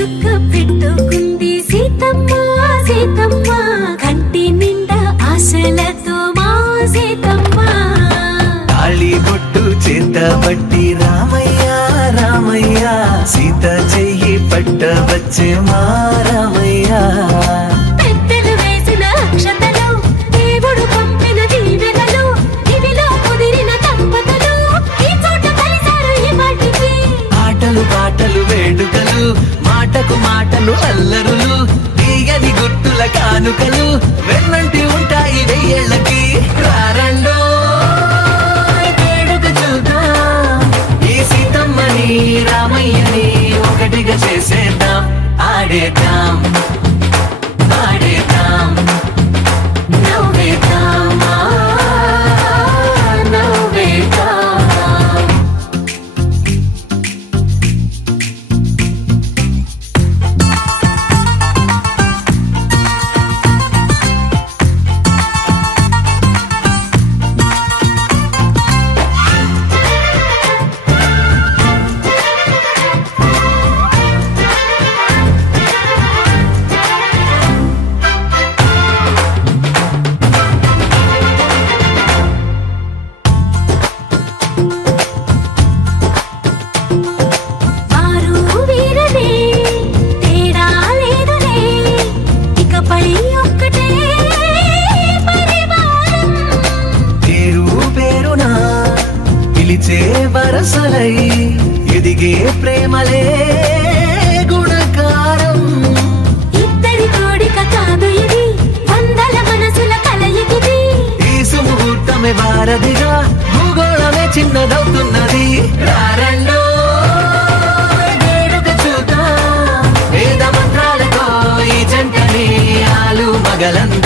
చుక్క పెట్టుకుంది సీతమ్మ సీతమ్మ కంటి నిండా ఆశలతో మా సీతమ్మ తాళి బొట్టు చేతబట్టి రామయ్య రామయ్య సీత చెయ్యి పట్టవచ్చే మా రామయ్య పెద్దలు వేసిన అక్షతలు దేవుడు పంపిన దీవెనలు ఇవిలో కుదిరిన దంపతులు ఈ చోట కలిసారు ఈ పాటికి ఆటలు పాటలు వేడుకలు మాటకు మాటలు అల్లరులు తీయని గుర్తుల కానుకలు వెన్నంటి ఉంటాయి వెయ్యేళ్ళకి రారండో వేడుక చూద్దాం ఈ సీతమ్మని రామయ్యని ఒకటిగా చేసేద్దాం ఆడేద్దాం ఆడేద్దాం నవ్వేద్దాం నవ్వేద్దాం వరసలై ఎదిగే ప్రేమలే గుణకారం ఇద్దరి కోడిక కాదు ఇది వందల మనసుల కలయికిది ఈ సుముహూర్తమే వారధిగా భూగోళమే చిన్నదవుతున్నది రారండో వేడుక చూద్దాం వేద మంత్రాలతో ఈ జంటని ఆలు మగలందరూ